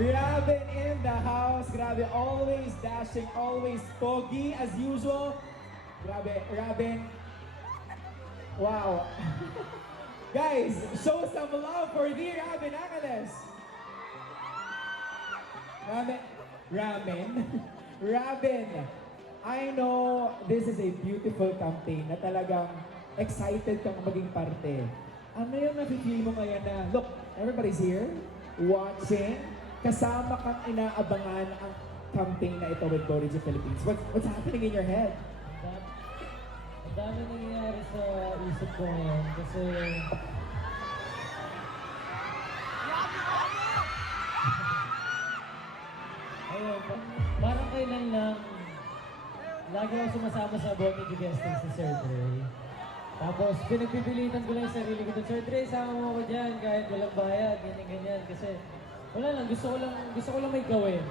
Robin in the house. Grabe, always dashing, always pogi as usual. Grabe, Robin. Wow. Guys, show some love for the Robin Angeles. Ramen. Robin, I know this is a beautiful campaign na talagang excited kang maging parte. Ano yung nafe-feel mo ngayon na, look, everybody's here, watching, kasama kang inaabangan ang campaign na ito with Gorigi Philippines. What's happening in your head? Ang dami nangyayari sa isip ko ngayon kasi ayun, parang kailan lang lagi lang sumasama sa Botigi guesting si Sir Dre. Tapos pinagpipilitan ko lang yung sarili ko doon, Sir Dre, sama mo ako dyan kahit walang bayad, ganyan-ganyan. Kasi wala lang, gusto ko lang may gawin.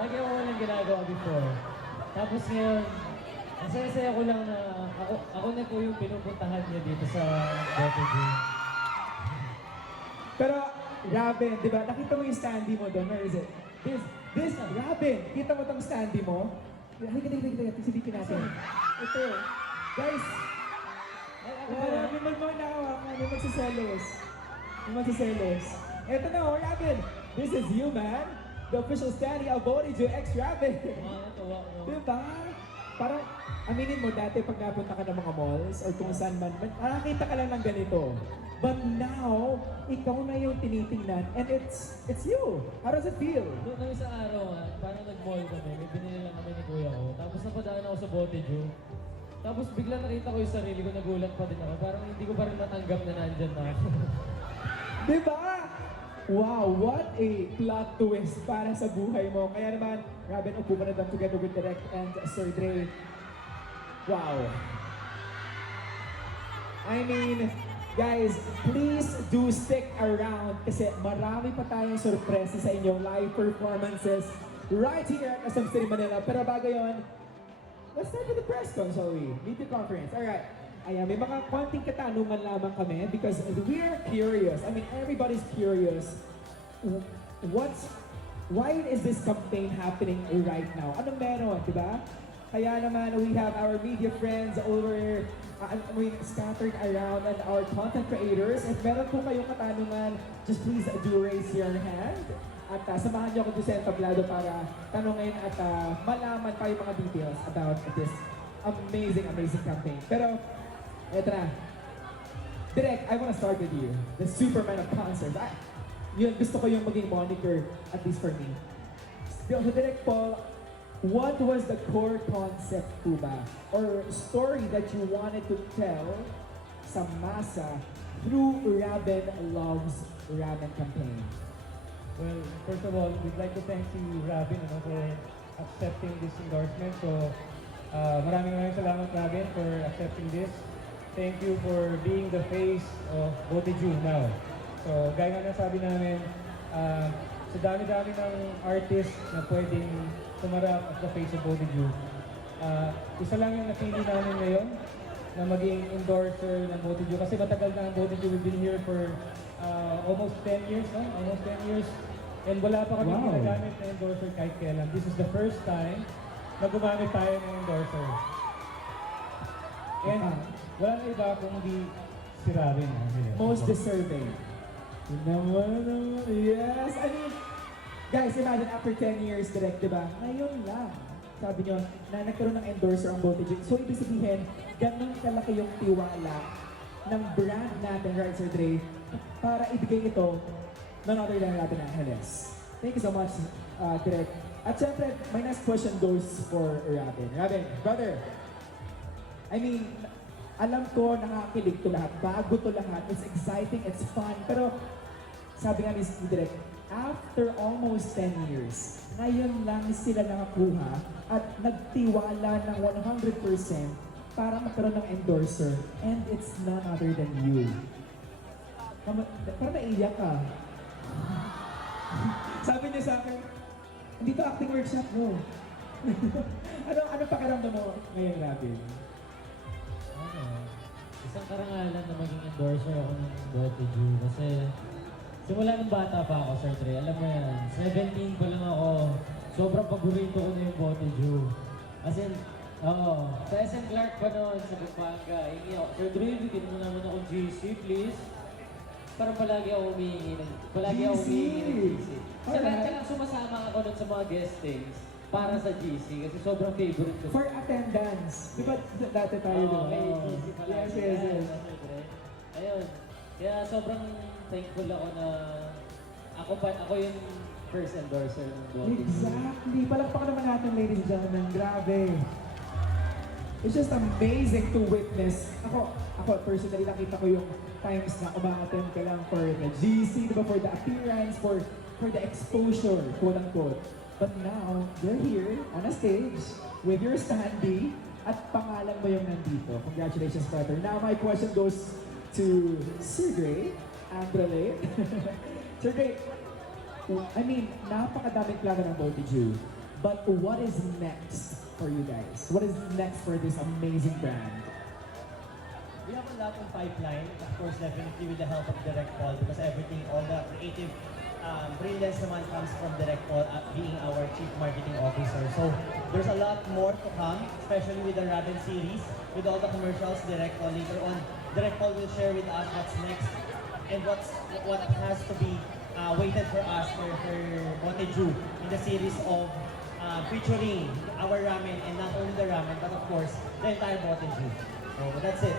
Lagi ako walang ginagawa before. Tapos ngayon, ang saya-saya ko lang na ako na po yung pinupuntahan niya dito sa Botigi. Pero, Robin, di ba, nakita mo yung standee mo doon, where is it? This, Robin, kita mo itong standee mo? Halika, silipin natin. Ito, guys, may magmamakawakan, may magsiselos. Ito na, Robin, this is you, man. The official standee of Botigi X Robin. Natuwa ko. Diba? Parang, aminin mo dati pag napunta ka ng mga malls or kung saan man, nakakita ka lang ng ganito. But now, ikaw na yung tinitingnan and it's you. How does it feel? Doon isang araw parang nag-mall kami, may binili lang kami ni kuya ko. Tapos napadaan ako sa Botigi. Tapos bigla nakita ko yung sarili ko, nagulat pa din ako. Parang hindi ko pa rin matanggap na nandyan na ako. Diba? Wow, what a plot twist para sa buhay mo. Kaya naman, Robin, upo mo na doon together with Direct and Sir Dre. Wow. I mean, guys, please do stick around kasi marami pa tayong sorpresa sa inyong live performances right here at SM City, Manila. Pero bago yun, let's start with the press con, shall we? Meet the conference. Alright. Ayan, may mga konting katanungan lamang kami because we're curious. I mean, everybody's curious. Why is this campaign happening right now? Anong meron, di ba? Kaya naman, we have our media friends over, scattered around and our content creators. If meron po kayong katanungan, just please do raise your hand. At samahan niyo ako doon sa entablado para tanungin at malaman pa yung mga details about this amazing campaign. Pero, eto na. Direk, I wanna start with you. The Superman of concerts. Yun, gusto ko yung maging moniker, at least for me. So, Direk Paul, what was the core concept po ba? Or story that you wanted to tell sa masa through Robin Loves Ramen campaign? Well, first of all, we'd like to thank you, Robin, for accepting this endorsement. So, maraming salamat, Robin, for accepting this. Thank you for being the face of Botigi now. So, gaya nga sabi namin, sa dami-dami ng artist na pwedeng tumarap at the face of Botigi, isa lang yung napili namin ngayon na maging endorser ng Botigi kasi matagal na ang Botigi. We've been here for almost 10 years, no? Almost 10 years. And wala pa kami ginagamit na endorser kahit kailan. This is the first time na gumamit tayo ng endorser. And wala na iba kung hindi si Robin. Most deserving. Yes! I mean, guys, imagine after 10 years direct, diba? Ngayon lang. Sabi nyo, na nagkaroon ng endorser ang Botigi. So, ibig sabihin, ganun kalaki yung tiwala ng brand natin, right, Sir Dre, para ibigay ito none other than Robin Angeles. Thank you so much, Direk. At syempre, my next question goes for Robin. Robin, brother, I mean, alam ko nakakilig to lahat, bago to lahat, it's exciting, it's fun, pero sabi nga ni Direk, after almost 10 years, ngayon lang sila nakakuha at nagtiwala ng 100% para magkaroon ng endorser, and it's none other than you. Parang naiyak ka. Sabi niya sa akin, hindi to acting workshop mo. ano pakiramdam mo ngayon, Robin? Isang karangalan na maging endorser ako ng Botigi kasi Simula nung bata pa ako, Sir Dre, alam mo yan, 17 pa lang ako, sobrang paborito ko na yung Bote Jew. As in, sa SM Clark pa noon, sa Pampanga, hingi ako, Sir Dre, bigyan mo naman ako GC, please. Parang palagi ako humihingi ng GC. Tsaka sumasama ako doon sa mga guestings para sa GC kasi sobrang favorite ko. For attendance. Di ba dati tayo Oo, doon? may GC pala. Yes, yes, yes. Ayun. Kaya sobrang thankful ako na ako yung first endorser ng Bote Jew. Exactly. Palakpakan naman natin, ladies and gentlemen. Grabe. It's just amazing to witness. Ako personally, nakita ko yung times na umang-attend ka lang for the GC, di ba? For the appearance, for the exposure, quote-unquote. But now, you're here on a stage with your standee at pangalan mo yung nandito. Congratulations, brother. Now, my question goes to Sir Gray, Andrele. Sir Gray, I mean, napakadaming plano ng Bote Jew. But what is next for you guys? What is next for this amazing brand? We have a lot in pipeline, of course, definitely with the help of Direct Paul, because everything, all the creative brilliance naman comes from Direct Paul being our Chief Marketing Officer. So there's a lot more to come, especially with the Raven series, with all the commercials, Direct Paul later on. Direct Paul will share with us what's next and what has to be waited for us for Bote Jew in the series of featuring our ramen, and not only the ramen, but of course, the entire Bote Jew. So that's it.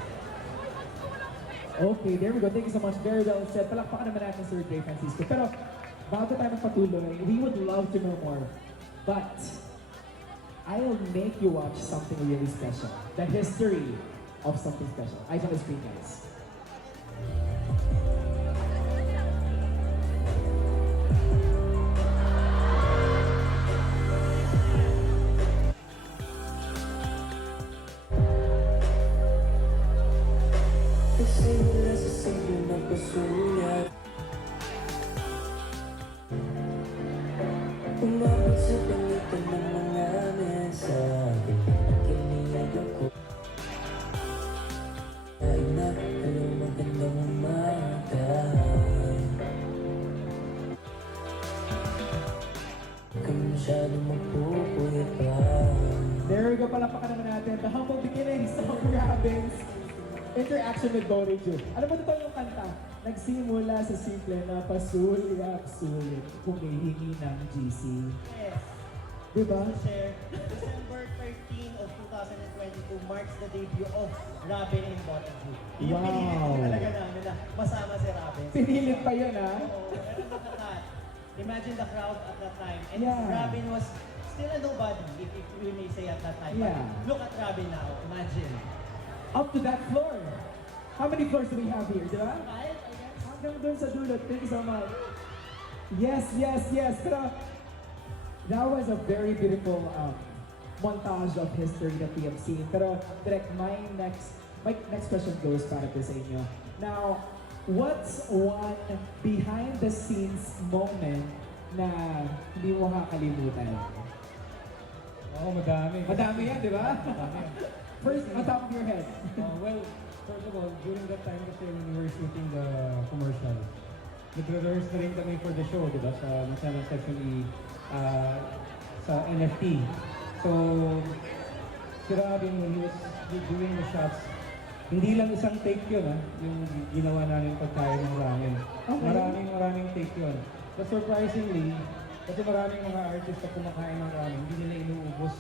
Okay, there we go. Thank you so much. Very well said. Palakpakan naman natin Sir Gray Francisco. Pero bago tayo magpatuloy, we would love to know more. But I'll make you watch something really special. The history of something special. Eyes on the screen, guys. Kasi wala sa sa'yo magpasulat. Umabot sa pangitan ng mga mensahe. Kinilag ako. Ay na, pero magandang umaga. Huwag ka masyadong magpupuyat pa. There we go. Palakpakan naman natin. The humble beginnings of Raven's interaction with Bote Jew. Alam mo ito yung kanta? Nagsimula sa simple na pasulit-sulit humihingi ng GC. Yes. Diba? To share, December 13 of 2022 marks the debut of Raven in Bote Jew. Yung Wow. pinilit talaga namin na masama si Raven. Pinilit pa yun, ha? Oo, pero nakakat. Imagine the crowd at that time. And Yeah. Raven was still a nobody, if we may say at that time. Yeah. But look at Raven now, imagine. Up to that floor. How many floors do we have here, diba? Five, I guess. Hanggang dun sa dulo. Thank you so much. Yes, yes, yes. Pero that was a very beautiful montage of history that we have seen. Pero direct, my next question goes para po sa inyo. Now, what's one behind the scenes moment na hindi mo makakalimutan? Oo, madami. Madami yan, di ba? Madami yan. First, on top of your head. Well, first of all, during that time kasi when we were shooting the commercial, nag-rehearse na rin kami for the show, di ba? Sa National Section E, sa NFT. So, si Robin, when he was doing the shots, hindi lang isang take yun, yung ginawa namin pagkain ng ramen. Okay. Maraming take yun. But surprisingly, kasi maraming mga artist na kumakain ng ramen, hindi nila inuubos.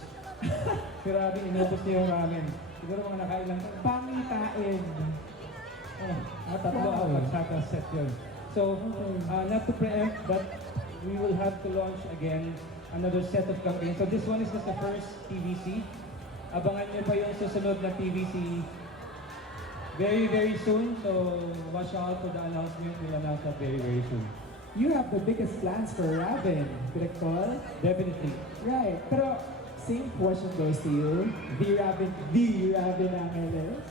Si Robin, inubos niya yung ramen. Siguro mga nakain lang. Pangitain. Tatlo apat sa set yun. So, not to preempt, but we will have to launch again another set of campaigns. So this one is just the first TVC. Abangan niyo pa yung susunod na TVC very soon. So watch out for the announcement. We'll announce that very soon. You have the biggest plans for Raven, correct, Paul? Definitely. Right. Pero same question goes to you. The Raven Angeles.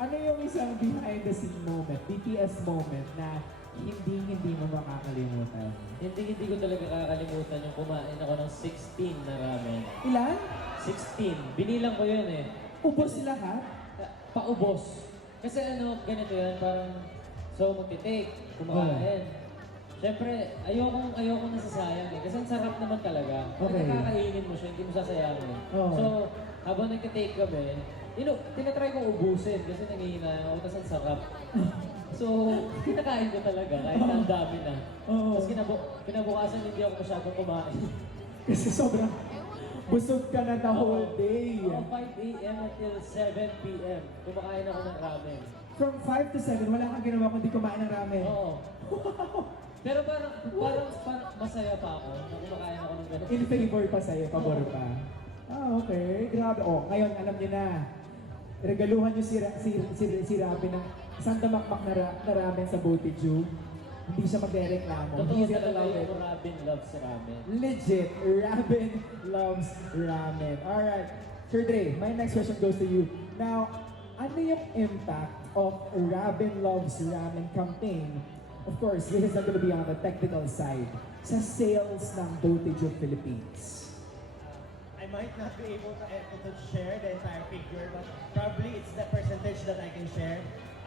Ano yung isang behind the scene moment, BTS moment na hindi mo makakalimutan? Hindi ko talaga kakalimutan yung kumain ako ng 16 na ramen. Ilan? 16. Binilang ko yun eh. Ubos lahat? Paubos. Kasi ano, ganito yan, parang So, magti-take, kumakain. Siyempre, ayokong nasasayang eh. Kasi ang sarap naman talaga. Okay. Nakakainin mo siya, hindi mo sasayangin. Oo. So, habang nagti-take kami, tinatry kong ubusin kasi nangihina ako, tapos ang sarap. So, kinakain ko talaga kahit ang dami na. Oo. Tapos kinabukasan hindi ako masyadong kumain. Kasi sobrang busog ka na the whole day. From 5 a.m. until 7 p.m. kumakain ako ng ramen. From 5 to 7, wala kang ginawa kundi kumain ng ramen. Oo. Pero parang masaya pa ako na kumakain ako ng ganun. In favor pa sa'yo, pabor pa. Ah, okay. Grabe. Oh, ngayon, alam niyo na. Regaluhan niyo si Rabi ng isang damakmak na ramen sa Boteju. Hindi siya magre-reklamo. Totoo He's gonna talaga love it. yung Robin loves ramen. Legit, Rabin loves ramen. Alright, Sir Dre, my next question goes to you. Now, ano yung impact of Rabin loves ramen campaign? Of course, this is not going to be on the technical side. Sa sales ng Botejo Philippines. I might not be able to share the entire figure, but probably it's the percentage that I can share.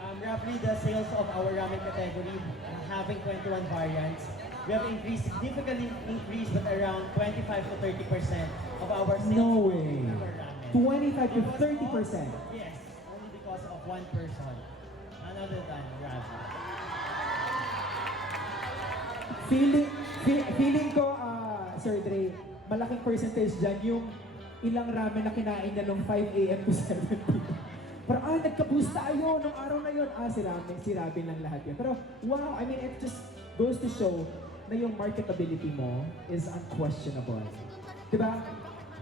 Roughly the sales of our ramen category, having 21 variants, we have significantly increased, but around 25 to 30% of our sales No way. for ramen. 25 to Because 30%. Yes, only because of one person. Another than ramen. Feeling ko, Sir Dre, malaking percentage dyan yung ilang ramen na kinain niya nung 5 a.m. to 7 p.m. Pero nagka-boost tayo nung araw na yun. Si Ramen lang lahat yun. Pero wow, I mean, it just goes to show na yung marketability mo is unquestionable. Diba?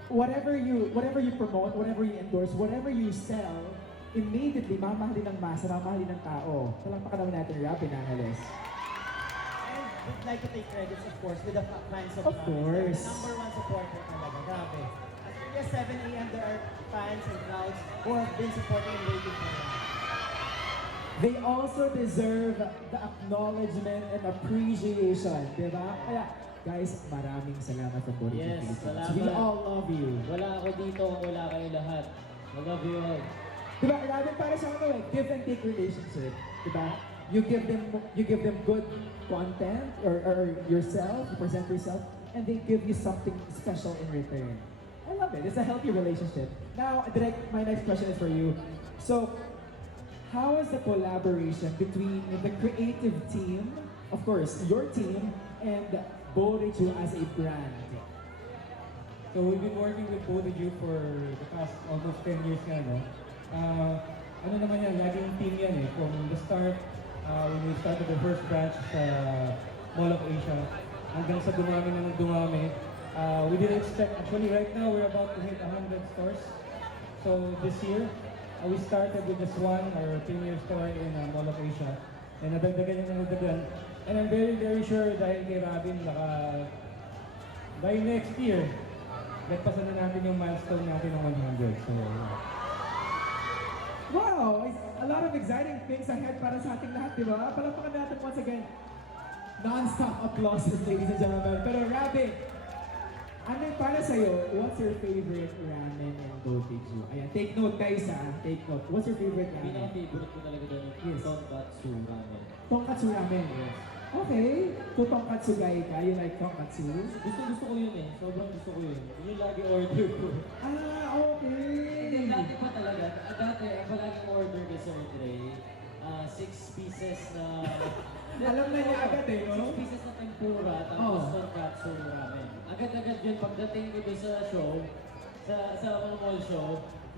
Whatever you promote, whatever you endorse, whatever you sell, immediately mamahalin ng masa, mamahalin ng tao. Palakpakan naman natin Ramen, Angeles. And we'd like to take credits, of course, with the fans of Of ramen. course. They're the number one supporter talaga. Grabe. Yes, 7 a.m. there are fans and crowds who have been supporting and waiting for them. They also deserve the acknowledgement and appreciation, di ba? Kaya, guys, maraming salamat sa Botejo Yes, Philippines. salamat. We all love you. Wala ako dito kung wala kayo lahat. I love you all. Di ba, Ramen, para sa ano eh, give and take relationship. Di ba? You give them good content or yourself, you present yourself, and they give you something special in return. I love it. It's a healthy relationship. Now, Direk, my next question is for you. So, how is the collaboration between the creative team, of course, your team, and Botejo as a brand? So we've been working with Botejo for the past almost 10 years nga, no? Ano naman yan, laging team yan eh. From the start, when we started the first branch sa Mall of Asia, hanggang sa dumami na ng dumami, we didn't expect, actually right now we're about to hit 100 stores. So this year, we started with just one, our premier store in Mall of Asia. And nadagdagan yung nadagdagan. And I'm very, very sure dahil kay Robin, by next year, nagpasan na natin yung milestone natin ng 100. So, Wow! A lot of exciting things ahead para sa ating lahat, di ba? Palakpakan natin once again. Non-stop applauses, ladies and gentlemen. Pero Rabbit, ano yung para sa'yo? What's your favorite ramen in Botejo? Ayan, take note guys ha. Take note. What's your favorite ramen? Pinaka-favorite ko talaga doon yung Yes. tonkatsu ramen. Tonkatsu ramen. Yes. Okay. So tonkatsu guy ka? You like tonkatsu? Gusto ko yun eh. Sobrang gusto ko yun. Yun yung lagi order ko. Ah, okay. Hindi, dati pa talaga. Dati, ang palaging order kay Sir Dre, 6 pieces na... Alam na niya agad eh, no? 6 pieces na tempura, tapos Oh. tonkatsu ramen. Agad-agad yun, pagdating ko doon sa show, sa mga mall show,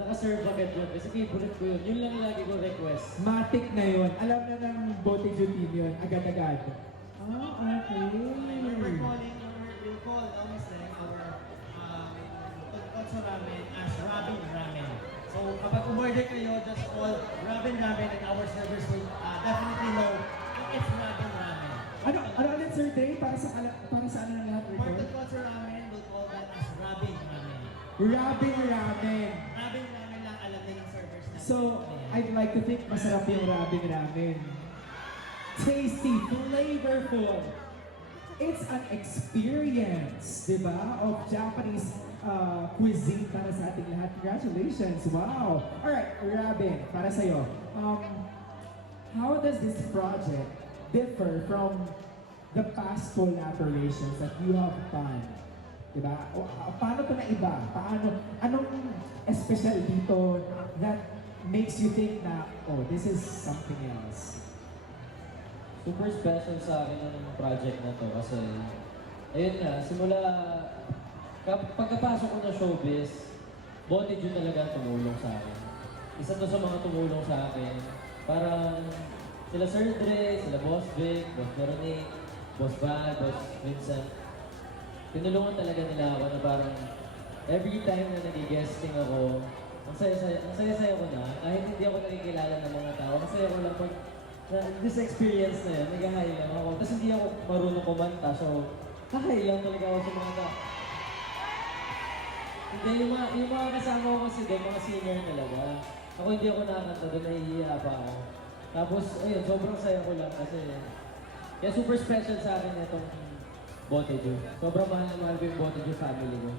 naka-serve agad yun. Kasi favorite ko yun. Yun lang lagi ko request. Matic na yun. Alam na ng Botejo team yun. Agad-agad. Ah, okay. We'll call almost like our tonkatsu ramen as Robin Ramen. So kapag umorder kayo, just call Robin Ramen and our servers will definitely know it's Robin Ramen. Ano ulit Sir Dre? Para sa ano ng lahat For record? tonkatsu ramen, we'll call that as Robin Ramen. Rabin Ramen. Robin Ramen lang alam na yung servers natin. So, I'd like to think masarap yung Rabin Ramen. Tasty, flavorful. It's an experience, di ba? Of Japanese cuisine para sa ating lahat. Congratulations! Wow! Alright, Rabin, para sa'yo. how does this project differ from the past collaborations that you have done? Diba? Paano ito na iba? Anong special dito that makes you think na, oh, this is something else? Super special sa akin ang project na to kasi ayun nga, simula pagkapasok ko ng showbiz, Bote Ju talaga ang tumulong sa akin. Isa to sa mga tumulong sa akin. Parang sila Sir Dre, sila Boss Vic, Boss Veronique, Boss Val, Boss Vincent. Tinulungan talaga nila ako na parang every time na nag-guesting ako, ang saya-saya ko na, kahit hindi ako nakikilala ng mga tao, masaya ko lang pag this experience na yun, nag-high lang ako. Tapos hindi ako marunong kumanta, so high lang talaga ako sa mga tao. Hindi, yung mga kasama ko kasi doon, mga senior talaga. Ako hindi ako nakakanta doon, nahihiya pa ako. Tapos, ayun, sobrang saya ko lang kasi kaya super special sa akin itong Bote Ju. Sobrang mahal na mahal ko yung Bote Ju family ko.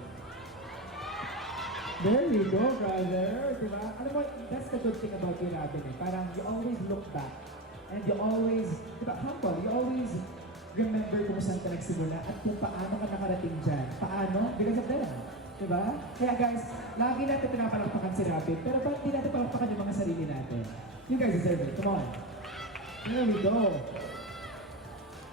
There you go, brother. Diba? Alam mo, that's the good thing about you, Robin. Eh. Parang you always look back and you always, diba, humble, you always remember kung saan ka nagsimula at kung paano ka nakarating dyan. Paano? Because of them. Diba? Kaya guys, lagi natin pinapalakpakan si Robin, pero ba't di natin palakpakan yung mga sarili natin? You guys deserve it. Come on. There we go.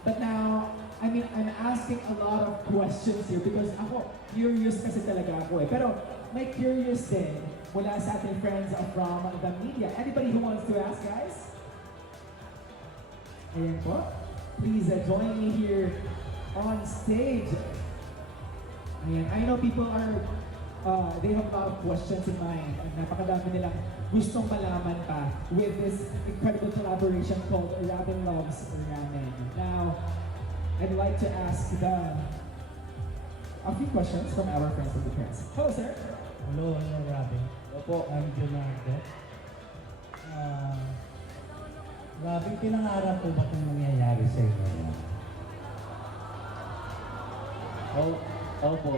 But now, I mean, I'm asking a lot of questions here because ako, curious kasi talaga ako eh. Pero may curious din mula sa ating friends from the media. Anybody who wants to ask, guys? Ayan po. Please join me here on stage. Ayan. I know people are, they have a lot of questions in mind. Napakadami nilang gustong malaman pa with this incredible collaboration called Robin Loves Ramen. Now, I'd like to ask a few questions from our friends from the press. Hello, sir. Hello, Robin. Opo. I'm Leonardo. Robin, pinangarap ko ba itong nangyayari sa inyo? Opo.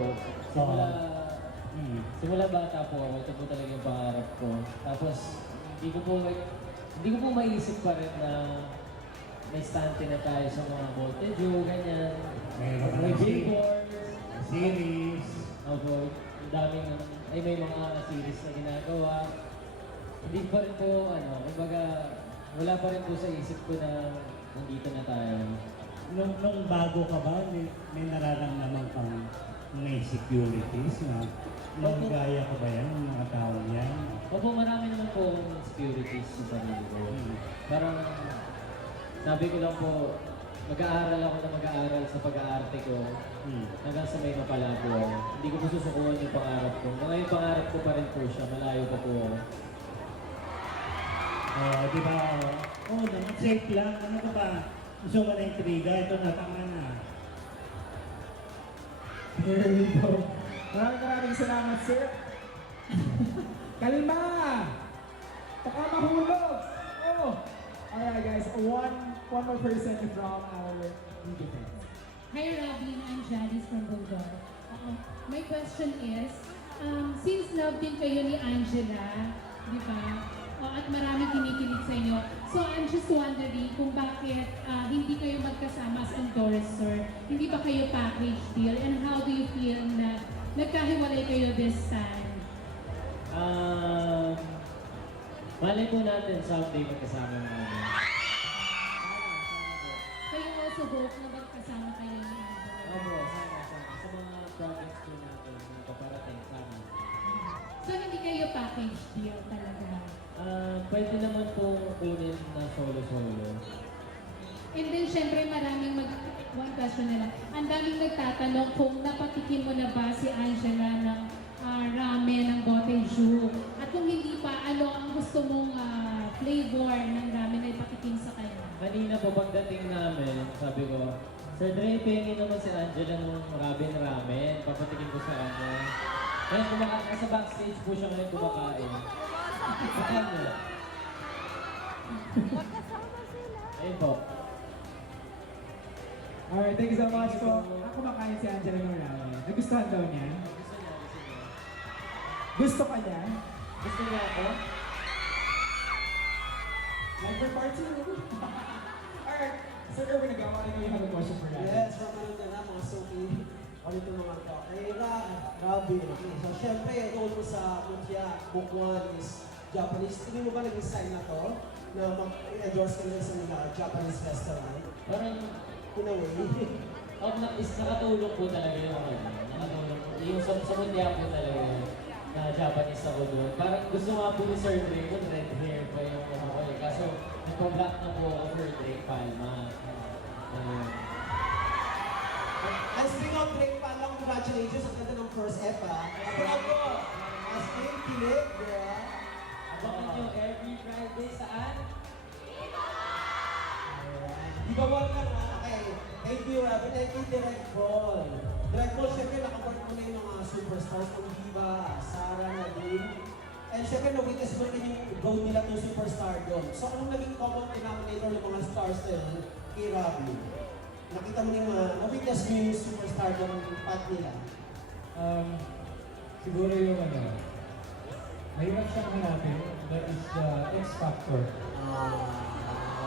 Simula bata po ako, ito po talaga yung pangarap ko. Tapos, hindi ko po maisip pa rin na may stante na tayo sa mga Bote Ju, ganyan. May billboards. Series. Opo, ang daming, may mga series na ginagawa. Hindi pa rin po, kumbaga, wala pa rin po sa isip ko na nandito na tayo. Nung bago ka ba, may nararamdaman kang may insecurities na gaya ka ba yan, ng mga tao yan? Opo, marami naman po akong insecurities sa sarili ko. Parang, sabi ko lang po, mag-aaral ako na mag-aaral sa pag-aarte ko hanggang sa may mapalabo ako. Hindi ko po susukuhan yung pangarap ko. Ngayon yung pangarap ko pa rin po siya, malayo pa po ako. Di ba? Safe lang. Ano ka ba? Gusto mo na intriga? Ito na, tama na. There we go. Maraming salamat, sir. Kalima! Baka mahulog! Oh! Alright guys, one more person from our media friends. Hi Robin, I'm Janice from Bulldog. My question is, since love din kayo ni Angela, di ba? At maraming kinikilig sa inyo. So I'm just wondering kung bakit hindi kayo magkasama as endorser, hindi ba kayo package deal, and how do you feel na nagkahiwalay kayo this time? Malay po natin someday magkasama namin. Kayo also hope na magkasama kayo ni Angela? Opo, sana. Sa mga projects po natin, yung paparating sana. So hindi kayo package deal talaga? Pwede naman po kunin na solo-solo. And then, syempre, one question na lang. Ang daming nagtatanong kung napatikim mo na ba si Angela ng ramen ng Bote Ju. At kung hindi pa, ano ang gusto mong flavor ng ramen na ipatikim sa kanya? Kanina po pagdating namin, sabi ko, Sir Dre, pingin naman si Angela ng ramen. Papatikin ko sa kanya. Ngayon, nasa backstage po siya ngayon kumakain. Saan niya? Magkasama sila. Ayun po. Alright, thank you so much po. Kumakain si Angela ng ramen. Nagustuhan daw niya? Gusto niya. Gusto ka niya? Gusto niya ako? Like for part 2. Alright, Sir Erwin Nagawa, I know you have a question for that. Yes, mapanood na mga Sophie. Ulit yung mga to. Eh, Robin. Okay. So, syempre, role mo sa Mutya, book 1 is Japanese. Tingin mo ba naging sign na to? Na mag-endorse ka na sa mga Japanese restaurant? Parang, In a way. nakatulong po talaga yung ako. Nakatulong po. Yung sa mundya po talaga yun. Na Japanese ako doon. Parang gusto nga po ni Sir Dre kung red hair pa yung ano ko eh. Kaso, nagpa-black na po ako for Dre Palma. And speaking of Drake Palang, congratulations. Ang ganda ng first F, ha? Bravo! As in, kilig, di ba? Abangan nyo every Friday saan? Di ba wala lang, ha? Okay. Thank you, Robin. Thank you, Direct Ball. Direct Ball, syempre, nakawork mo na yung mga superstars ng Diva, Sarah, Nadine. And syempre, na-witness mo rin yung growth nila to superstardom. So, anong naging common denominator ng mga stars na yun kay Robin? Nakita mo yung na-witness mo yung superstardom path nila. Siguro yung mahirap siyang hanapin, that is the X factor.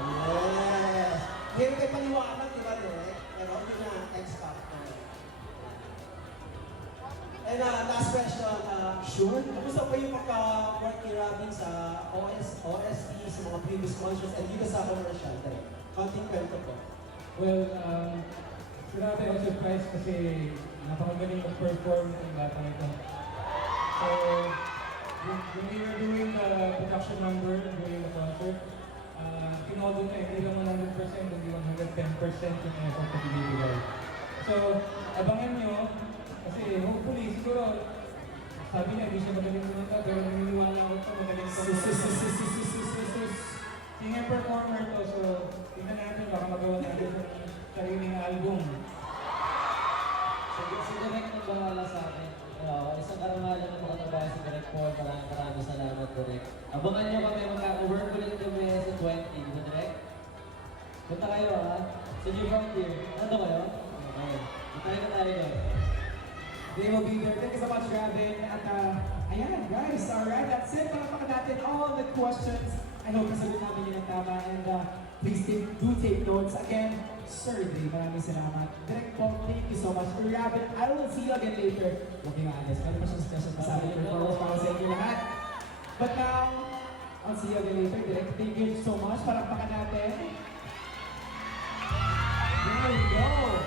Yes! Hindi kayo paniwala, di ba, Direk? Pero yun na, X factor. And last question, sure? Kamusta pa yung pagka-work ni Robin sa OST, sa mga previous concerts, and dito sa commercial? Konting kwento po. Well, sinabi ako surprised kasi napakagaling mag-perform ng batang ito. So, when we were doing the production number during the concert, tinodo na hindi lang 100%, hindi 110% yung effort na binibigay. So, abangan nyo, kasi hopefully, siguro, sabi niya, hindi siya magaling kumanta, pero naniniwala ako ito, magaling kumanta. Singer-performer to, so tingnan natin, baka magawa natin sa sariling album. Si Direk nang bahala sa akin. Isang karangalan ng mga trabaho si Direk Paul. Maraming salamat, Direk. Abangan nyo kami, magkaka-work ulit kami sa 20, di ba, Direk? Punta kayo, ha? Sa New Frontier. Ano kayo? Okay. Punta na tayo doon. They will be there. Thank you so much, Robin. At ayan, guys, alright, that's it. Palakpakan natin all the questions. I hope nasagot namin yun ang tama. And please do take notes. Again, Sir Dre, maraming salamat. Direct Paul, thank you so much. Robin, I will see you again later. Huwag yung maalis. Pwede pa siyang special pasama performance para sa inyo lahat. But now, I'll see you again later. Direct, thank you so much. Palakpakan natin. There we go.